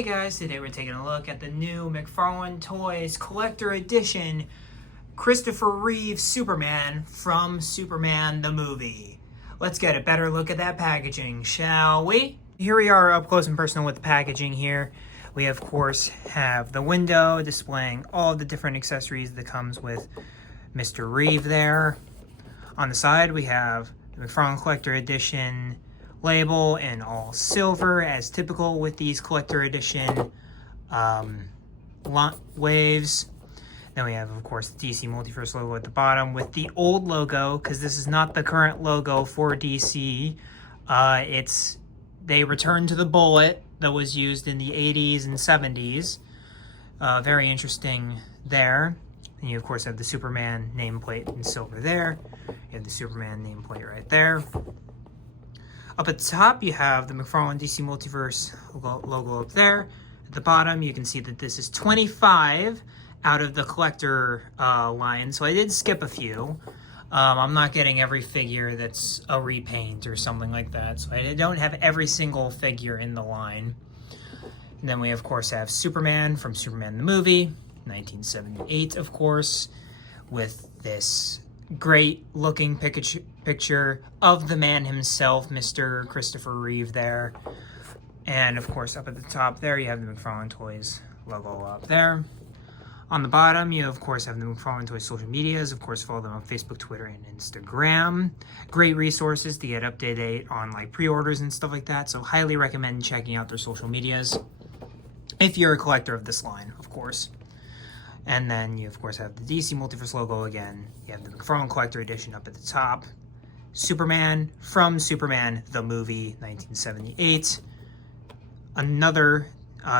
Hey guys, today we're taking a look at the new McFarlane Toys Collector Edition Christopher Reeve Superman from Superman the movie. Let's get a better look at that packaging, shall we? Here we are up close and personal with the packaging here. We of course have the window displaying all the different accessories that comes with Mr. Reeve there. On the side we have the McFarlane Collector Edition label in all silver, as typical with these collector edition waves. Then we have, of course, the DC Multiverse logo at the bottom with the old logo, because this is not the current logo for DC. They returned to the bullet that was used in the 80s and 70s. Very interesting there. And you, of course, have the Superman nameplate in silver there. You have the Superman nameplate right there. Up at the top, you have the McFarlane DC Multiverse logo up there. At the bottom, you can see that this is 25 out of the collector line, so I did skip a few. I'm not getting every figure that's a repaint or something like that, so I don't have every single figure in the line. And then we, of course, have Superman from Superman the movie, 1978, of course, with this great looking picture of the man himself, Mr. Christopher Reeve there. And of course up at the top there you have the McFarlane Toys logo up there. On the bottom you of course have the McFarlane Toys social medias. Of course follow them on Facebook, Twitter, and Instagram. Great resources to get up-to-date on like pre-orders and stuff like that, so highly recommend checking out their social medias if you're a collector of this line, of course. And then you, of course, have the DC Multiverse logo again. You have the McFarlane Collector Edition up at the top. Superman from Superman the movie, 1978. Another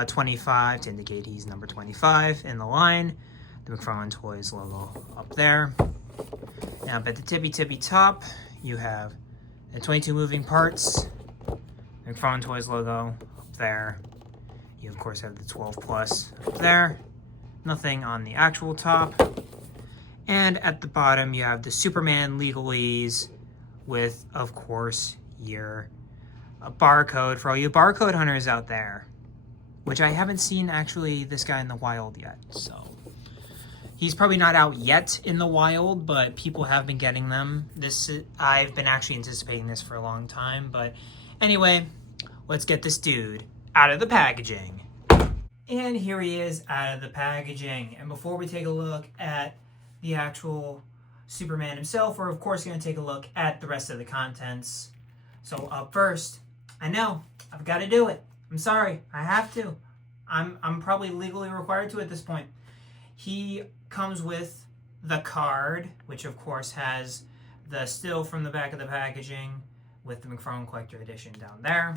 25 to indicate he's number 25 in the line. The McFarlane Toys logo up there. Now up at the tippy top, you have the 22 moving parts. McFarlane Toys logo up there. You, of course, have the 12 plus up there. Nothing on the actual top. And at the bottom you have the Superman legalese with, of course, your barcode for all you barcode hunters out there, which I haven't seen actually this guy in the wild yet. So he's probably not out yet in the wild, but people have been getting them. I've been actually anticipating this for a long time, but anyway, let's get this dude out of the packaging. And here he is out of the packaging. And before we take a look at the actual Superman himself, we're of course going to take a look at the rest of the contents. So up first, I know, I've got to do it. I'm sorry, I have to. I'm probably legally required to at this point. He comes with the card, which of course has the still from the back of the packaging with the McFarlane Collector Edition down there.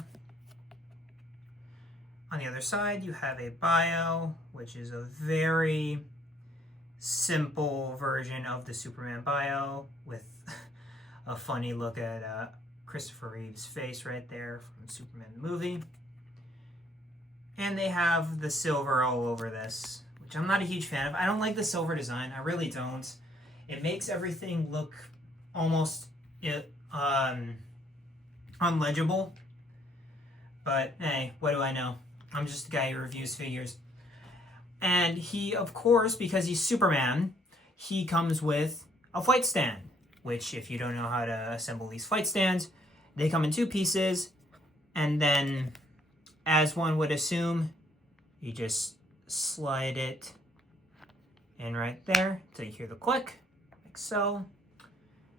On the other side, you have a bio, which is a very simple version of the Superman bio with a funny look at Christopher Reeve's face right there from Superman the movie. And they have the silver all over this, which I'm not a huge fan of. I don't like the silver design. I really don't. It makes everything look almost unlegible. But hey, what do I know? I'm just a guy who reviews figures. And he, of course, because he's Superman, he comes with a flight stand, which if you don't know how to assemble these flight stands, they come in two pieces. And then, as one would assume, you just slide it in right there until you hear the click, like so.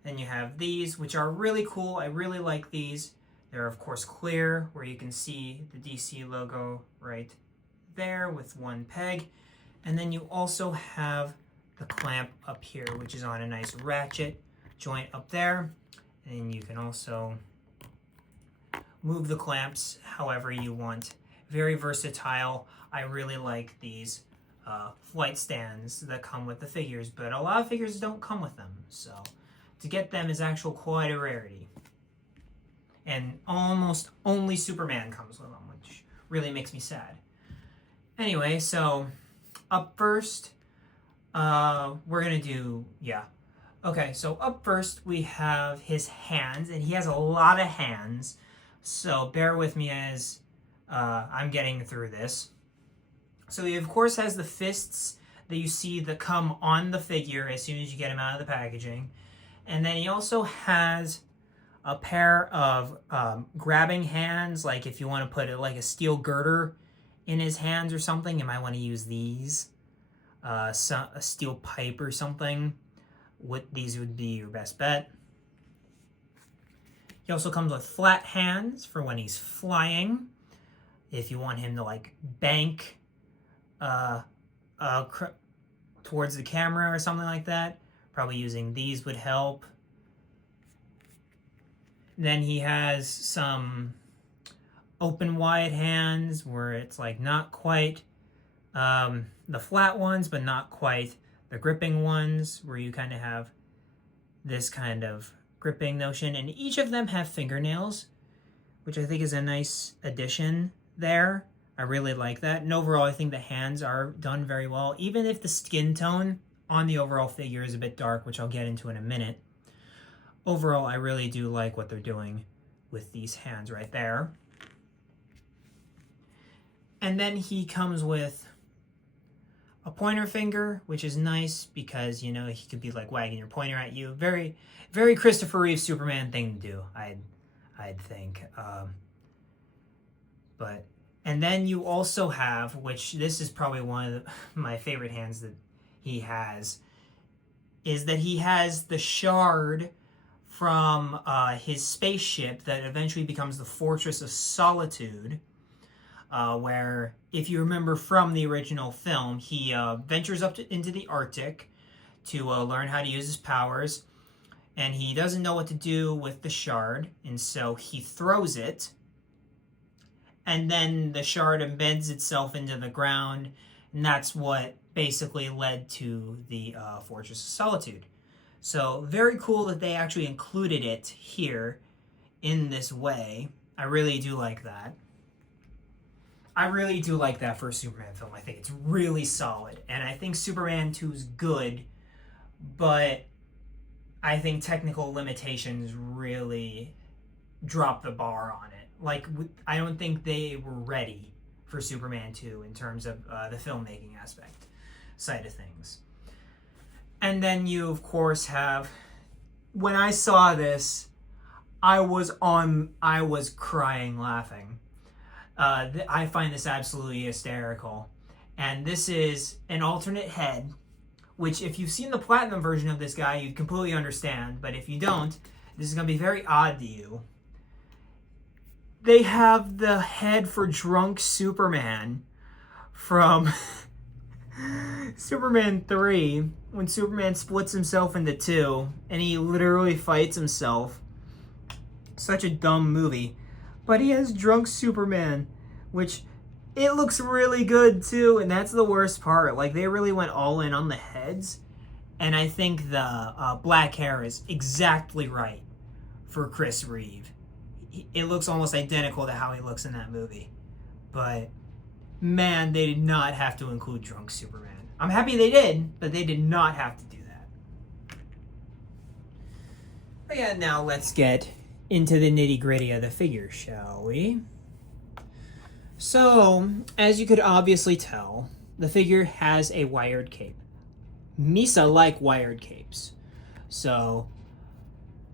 Then you have these, which are really cool. I really like these. They're, of course, clear, where you can see the DC logo right there with one peg. And then you also have the clamp up here, which is on a nice ratchet joint up there. And you can also move the clamps however you want. Very versatile. I really like these flight stands that come with the figures, but a lot of figures don't come with them. So to get them is actually quite a rarity. And almost only Superman comes with them, which really makes me sad. Anyway, so up first, we're going to do, Okay, so up first we have his hands, and he has a lot of hands. So bear with me as I'm getting through this. So he, of course, has the fists that you see that come on the figure as soon as you get him out of the packaging. And then he also has a pair of grabbing hands, like if you want to put it like a steel girder in his hands or something, you might want to use these. A steel pipe or something. These would be your best bet. He also comes with flat hands for when he's flying. If you want him to like bank towards the camera or something like that, probably using these would help. Then he has some open wide hands where it's like not quite the flat ones, but not quite the gripping ones, where you kind of have this kind of gripping notion. And each of them have fingernails, which I think is a nice addition there. I really like that. And overall, I think the hands are done very well, even if the skin tone on the overall figure is a bit dark, which I'll get into in a minute. Overall, I really do like what they're doing with these hands right there. And then he comes with a pointer finger, which is nice because, you know, he could be like wagging your pointer at you. Very, very Christopher Reeve Superman thing to do, I'd think. And then you also have, which this is probably one of my favorite hands that he has, is that he has the shard from his spaceship that eventually becomes the Fortress of Solitude, where, if you remember from the original film, he ventures up into the Arctic to learn how to use his powers, and he doesn't know what to do with the shard, and so he throws it, and then the shard embeds itself into the ground, and that's what basically led to the Fortress of Solitude. So very cool that they actually included it here in this way. I really do like that. I really do like that for a Superman film. I think it's really solid. And I think Superman 2 is good, but I think technical limitations really drop the bar on it. Like, I don't think they were ready for Superman 2 in terms of the filmmaking side of things. And then you, of course, have... When I saw this, I was crying laughing. I find this absolutely hysterical. And this is an alternate head, which if you've seen the Platinum version of this guy, you completely understand. But if you don't, this is going to be very odd to you. They have the head for drunk Superman from Superman 3, when Superman splits himself into two, and he literally fights himself. Such a dumb movie. But he has drunk Superman, which it looks really good too, and that's the worst part. Like, they really went all in on the heads, and I think the black hair is exactly right for Chris Reeve. It looks almost identical to how he looks in that movie. But, man, they did not have to include drunk Superman. I'm happy they did, but they did not have to do that. But yeah, now let's get into the nitty-gritty of the figure, shall we? So, as you could obviously tell, the figure has a wired cape. Misa like wired capes. So,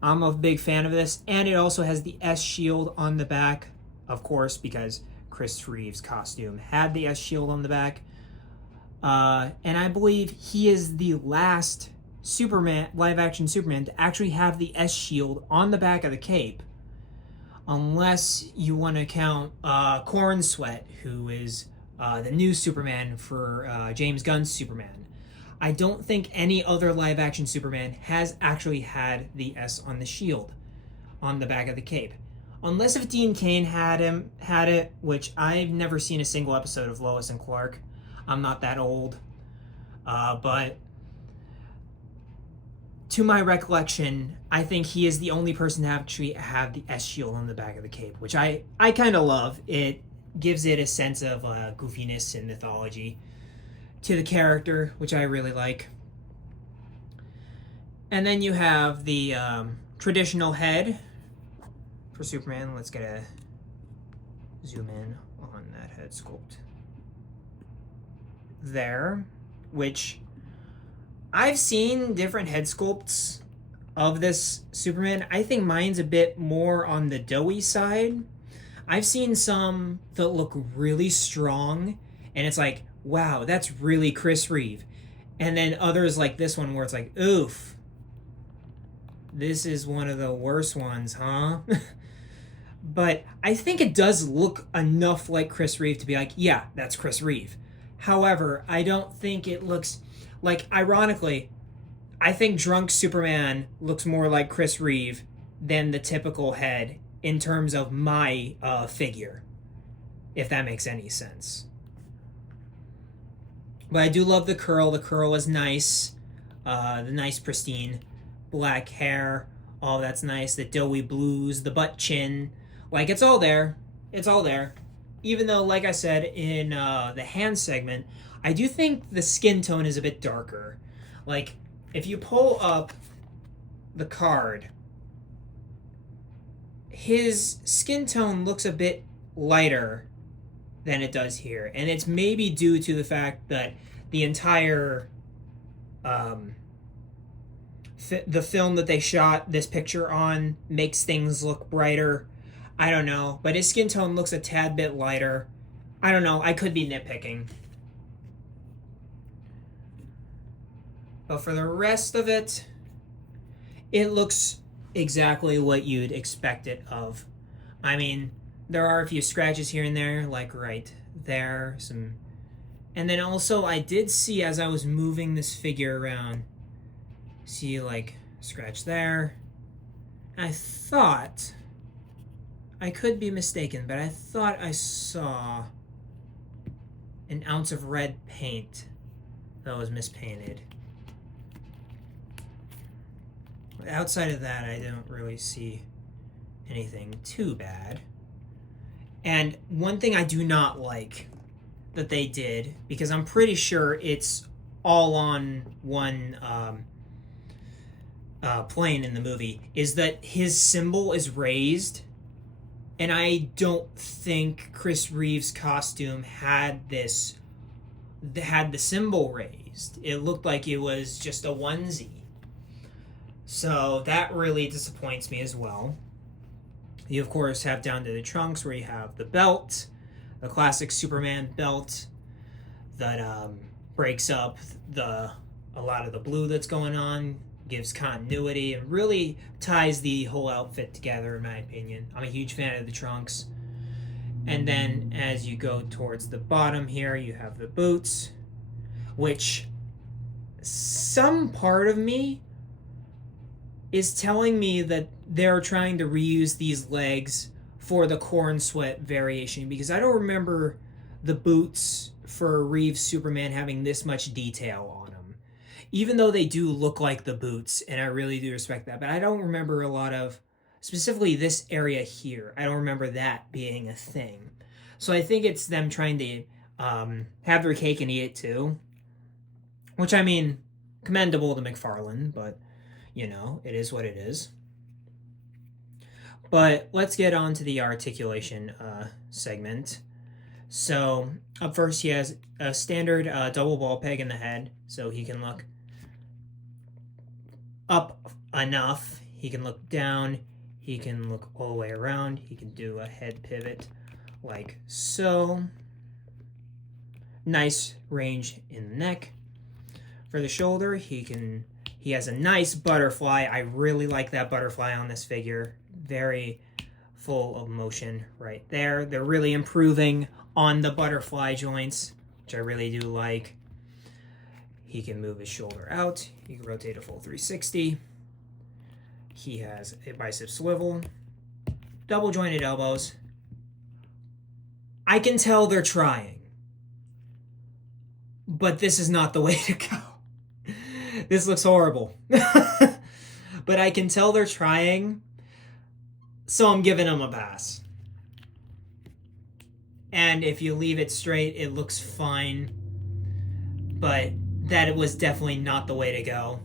I'm a big fan of this, and it also has the S shield on the back, of course, because Chris Reeve's costume had the S shield on the back. And I believe he is the last Superman, live-action Superman, to actually have the S shield on the back of the cape, unless you want to count Corn Sweat, who is the new Superman for James Gunn's Superman. I don't think any other live-action Superman has actually had the S on the shield on the back of the cape. Unless if Dean Cain had it, which I've never seen a single episode of Lois and Clark. I'm not that old. But to my recollection, I think he is the only person to actually have the S shield on the back of the cape, which I kind of love. It gives it a sense of goofiness and mythology to the character, which I really like. And then you have the traditional head for Superman. Let's get a zoom in on head sculpt there, which I've seen different head sculpts of this Superman. I think mine's a bit more on the doughy side. I've seen some that look really strong, and it's like, wow, that's really Chris Reeve. And then others like this one where it's like, oof, this is one of the worst ones, huh? But I think it does look enough like Chris Reeve to be like, yeah, that's Chris Reeve. However, I don't think it looks like, ironically, I think drunk Superman looks more like Chris Reeve than the typical head in terms of my figure, if that makes any sense. But I do love the curl. The curl is nice. The nice pristine black hair. Oh, that's nice. The doughy blues, the butt chin. Like, it's all there. It's all there. Even though, like I said, in the hand segment, I do think the skin tone is a bit darker. Like, if you pull up the card, his skin tone looks a bit lighter than it does here. And it's maybe due to the fact that the entire the film that they shot this picture on makes things look brighter. I don't know, but his skin tone looks a tad bit lighter. I don't know, I could be nitpicking. But for the rest of it, it looks exactly what you'd expect it of. I mean, there are a few scratches here and there, like right there, some. And then also I did see, as I was moving this figure around, see like scratch there. I thought, I could be mistaken, but I thought I saw an ounce of red paint that was mispainted. Outside of that, I don't really see anything too bad. And one thing I do not like that they did, because I'm pretty sure it's all on one plane in the movie, is that his symbol is raised. And I don't think Chris Reeve's costume had the symbol raised. It looked like it was just a onesie. So that really disappoints me as well. You, of course, have down to the trunks where you have the belt, the classic Superman belt that breaks up a lot of the blue that's going on, gives continuity, and really ties the whole outfit together, in my opinion. I'm a huge fan of the trunks. And then as you go towards the bottom here, you have the boots, which some part of me is telling me that they're trying to reuse these legs for the corn sweat variation, because I don't remember the boots for Reeve's Superman having this much detail on them. Even though they do look like the boots, and I really do respect that, but I don't remember a lot of, specifically this area here, I don't remember that being a thing. So I think it's them trying to have their cake and eat it too. Which, I mean, commendable to McFarlane, but you know, it is what it is. But let's get on to the articulation segment. So up first, he has a standard double ball peg in the head, so he can look up enough. He can look down. He can look all the way around. He can do a head pivot like so. Nice range in the neck. For the shoulder, he has a nice butterfly. I really like that butterfly on this figure. Very full of motion right there. They're really improving on the butterfly joints, which I really do like. He can move his shoulder out. He can rotate a full 360. He has a bicep swivel. Double jointed elbows. I can tell they're trying. But this is not the way to go. This looks horrible. But I can tell they're trying, so I'm giving them a pass. And if you leave it straight, it looks fine. But that it was definitely not the way to go.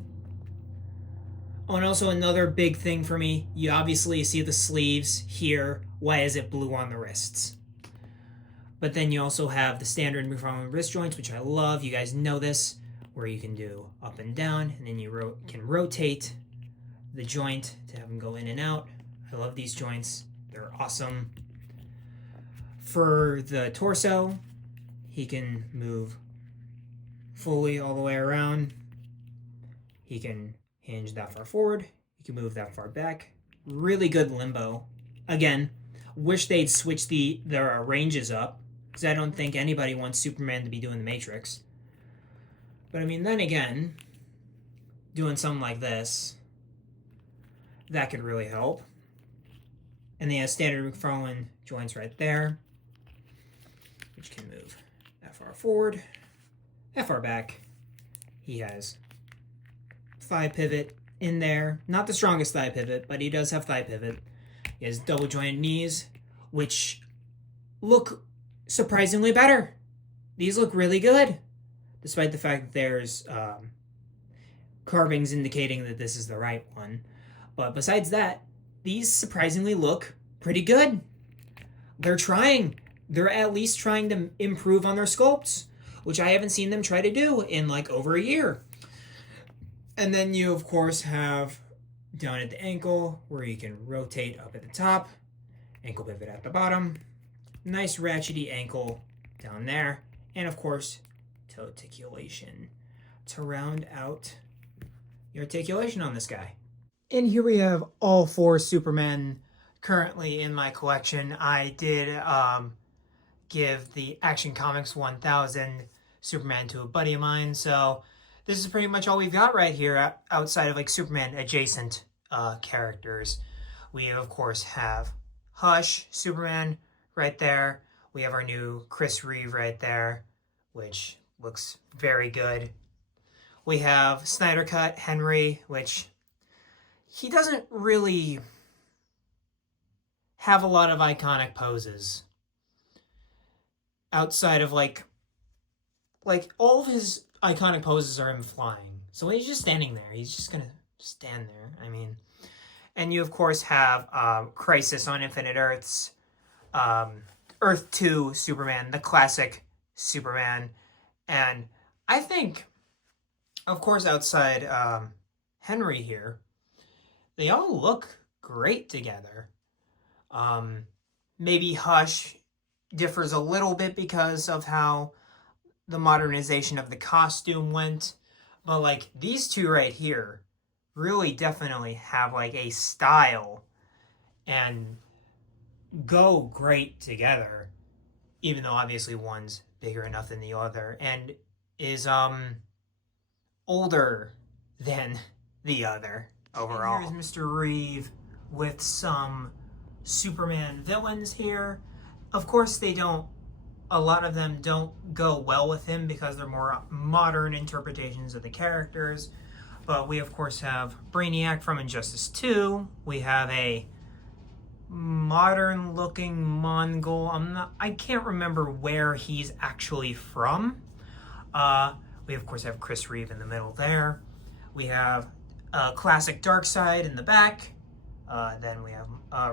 Oh, and also another big thing for me, you obviously see the sleeves here. Why is it blue on the wrists? But then you also have the standard McFarlane wrist joints, which I love. You guys know this, where you can do up and down, and then you can rotate the joint to have them go in and out. I love these joints. They're awesome. For the torso, he can move fully all the way around. He can hinge that far forward. He can move that far back. Really good limbo. Again, wish they'd switch their ranges up, because I don't think anybody wants Superman to be doing the Matrix. But I mean, then again, doing something like this, that could really help. And they have standard McFarlane joints right there, which can move that far forward, that far back. He has thigh pivot in there. Not the strongest thigh pivot, but he does have thigh pivot. He has double jointed knees, which look surprisingly better. These look really good, despite the fact that there's carvings indicating that this is the right one. But besides that, these surprisingly look pretty good. They're trying. They're at least trying to improve on their sculpts, which I haven't seen them try to do in like over a year. And then you, of course, have down at the ankle, where you can rotate up at the top, ankle pivot at the bottom, nice ratchety ankle down there, and of course, articulation to round out your articulation on this guy. And here we have all 4 Supermen currently in my collection. I did give the Action Comics 1000 Superman to a buddy of mine, so this is pretty much all we've got right here outside of like Superman adjacent characters. We of course have Hush Superman right there. We have our new Chris Reeve right there, which looks very good. We have Snyder Cut Henry, which he doesn't really have a lot of iconic poses outside of like all of his iconic poses are him flying. So when he's just standing there, he's just gonna stand there. I mean, and you of course have Crisis on Infinite Earths, Earth 2 Superman, the classic Superman, and I think, of course, outside Henry here, they all look great together. Maybe Hush differs a little bit because of how the modernization of the costume went, but like these two right here really definitely have like a style and go great together, even though obviously one's bigger enough than the other and is older than the other overall. And here's Mr. Reeve with some Superman villains here. Of course, a lot of them don't go well with him because they're more modern interpretations of the characters. But we, of course, have Brainiac from Injustice 2. We have a modern-looking Mongol. I can't remember where he's actually from. We, of course, have Chris Reeve in the middle there. We have classic Darkseid in the back. Then we have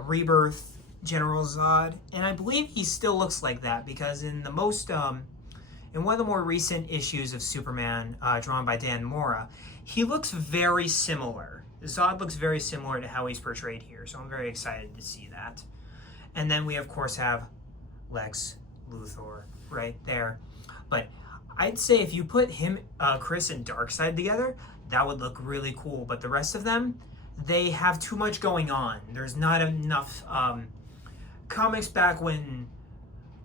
Rebirth General Zod, and I believe he still looks like that because in the most in one of the more recent issues of Superman drawn by Dan Mora, he looks very similar. Zod looks very similar to how he's portrayed here, so I'm very excited to see that. And then we of course have Lex Luthor right there, but I'd say if you put him, Chris, and Darkseid together, that would look really cool. But the rest of them, they have too much going on. There's not enough comics back when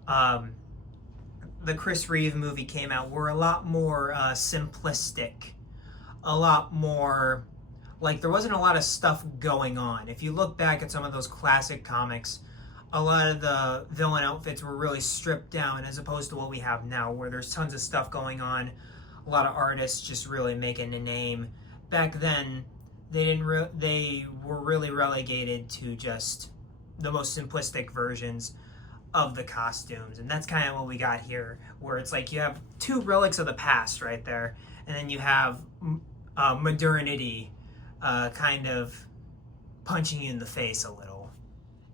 the Chris Reeve movie came out were a lot more simplistic, a lot more like there wasn't a lot of stuff going on. If you look back at some of those classic comics, a lot of the villain outfits were really stripped down as opposed to what we have now, where there's tons of stuff going on, a lot of artists just really making a name. Back then, they were really relegated to just the most simplistic versions of the costumes, and that's kind of what we got here, where it's like you have two relics of the past right there, and then you have modernity kind of punching you in the face a little.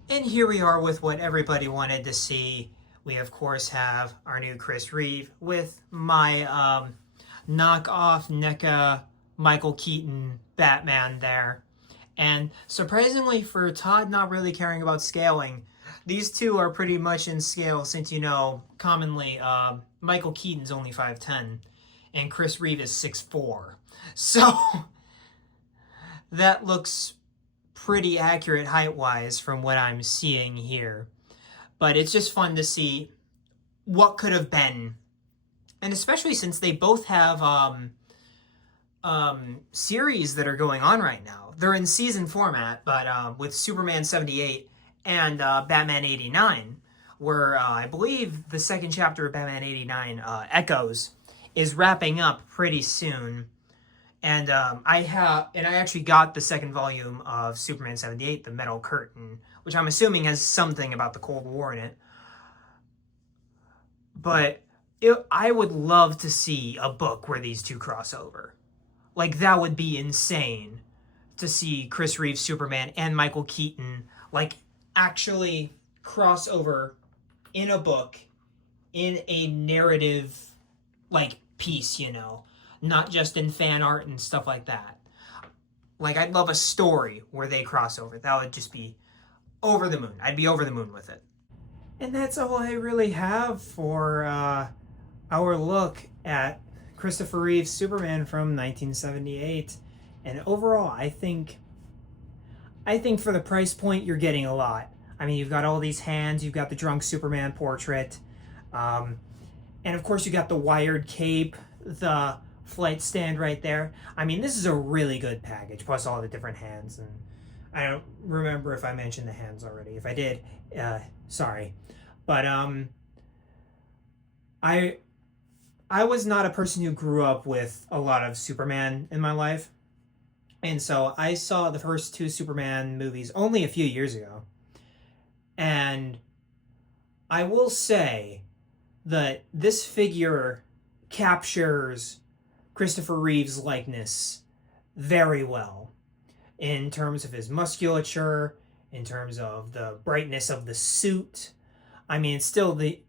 And here we are with what everybody wanted to see, we of course have our new Chris Reeve with my knockoff NECA Michael Keaton Batman there. And surprisingly for Todd not really caring about scaling, these two are pretty much in scale since, you know, commonly Michael Keaton's only 5'10", and Chris Reeve is 6'4". So that looks pretty accurate height-wise from what I'm seeing here. But it's just fun to see what could have been. And especially since they both have series that are going on right now. They're in season format, but with Superman 78 and Batman 89, where I believe the second chapter of Batman 89, Echoes, is wrapping up pretty soon. And I actually got the second volume of Superman 78, The Metal Curtain, which I'm assuming has something about the Cold War in it. But I would love to see a book where these two cross over. Like, that would be insane to see Chris Reeve's Superman and Michael Keaton, like, actually cross over in a book, in a narrative, like, piece, you know, not just in fan art and stuff like that. Like, I'd love a story where they cross over. That would just be over the moon. I'd be over the moon with it. And that's all I really have for our look at Christopher Reeve's Superman from 1978. And overall, I think for the price point, you're getting a lot. I mean, you've got all these hands, you've got the drunk Superman portrait, and of course you got the wired cape, the flight stand right there. I mean, this is a really good package, plus all the different hands. And I don't remember if I mentioned the hands already. If I did, sorry. But I was not a person who grew up with a lot of Superman in my life. And so I saw the first two Superman movies only a few years ago. And I will say that this figure captures Christopher Reeve's likeness very well in terms of his musculature, in terms of the brightness of the suit. I mean, it's still the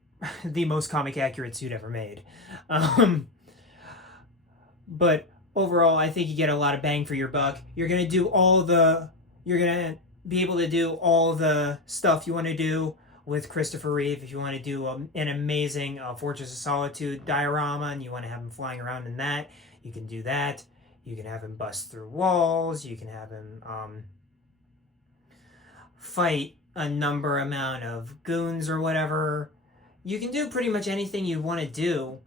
most comic accurate suit ever made. But overall, I think you get a lot of bang for your buck. You're going to be able to do all the stuff you want to do with Christopher Reeve. If you want to do an amazing Fortress of Solitude diorama and you want to have him flying around in that, you can do that. You can have him bust through walls. You can have him fight a number amount of goons or whatever. You can do pretty much anything you want to do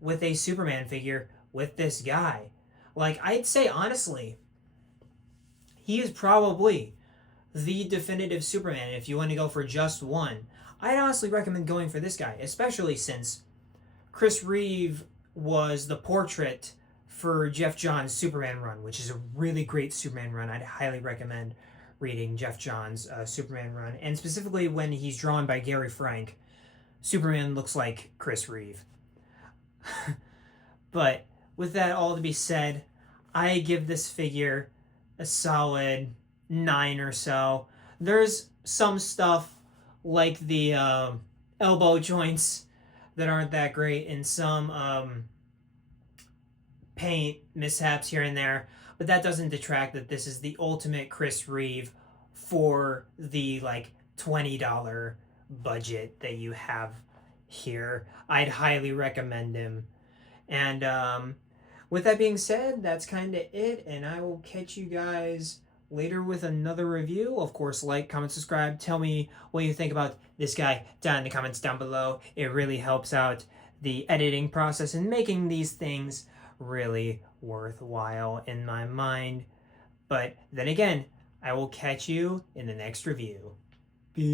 with a Superman figure with this guy. Like, I'd say, honestly, he is probably the definitive Superman. If you want to go for just one, I'd honestly recommend going for this guy, especially since Chris Reeve was the portrait for Jeff Johns' Superman run, which is a really great Superman run. I'd highly recommend reading Jeff Johns' Superman run. And specifically when he's drawn by Gary Frank, Superman looks like Chris Reeve. But with that all to be said, I give this figure a solid 9 or so. There's some stuff like the elbow joints that aren't that great, and some paint mishaps here and there, but that doesn't detract that this is the ultimate Chris Reeve for the like $20 budget that you have here. I'd highly recommend him. And with that being said, that's kind of it, and I will catch you guys later with another review. Of course, like, comment, subscribe. Tell me what you think about this guy down in the comments down below. It really helps out the editing process and making these things really worthwhile in my mind. But then again, I will catch you in the next review. Peace.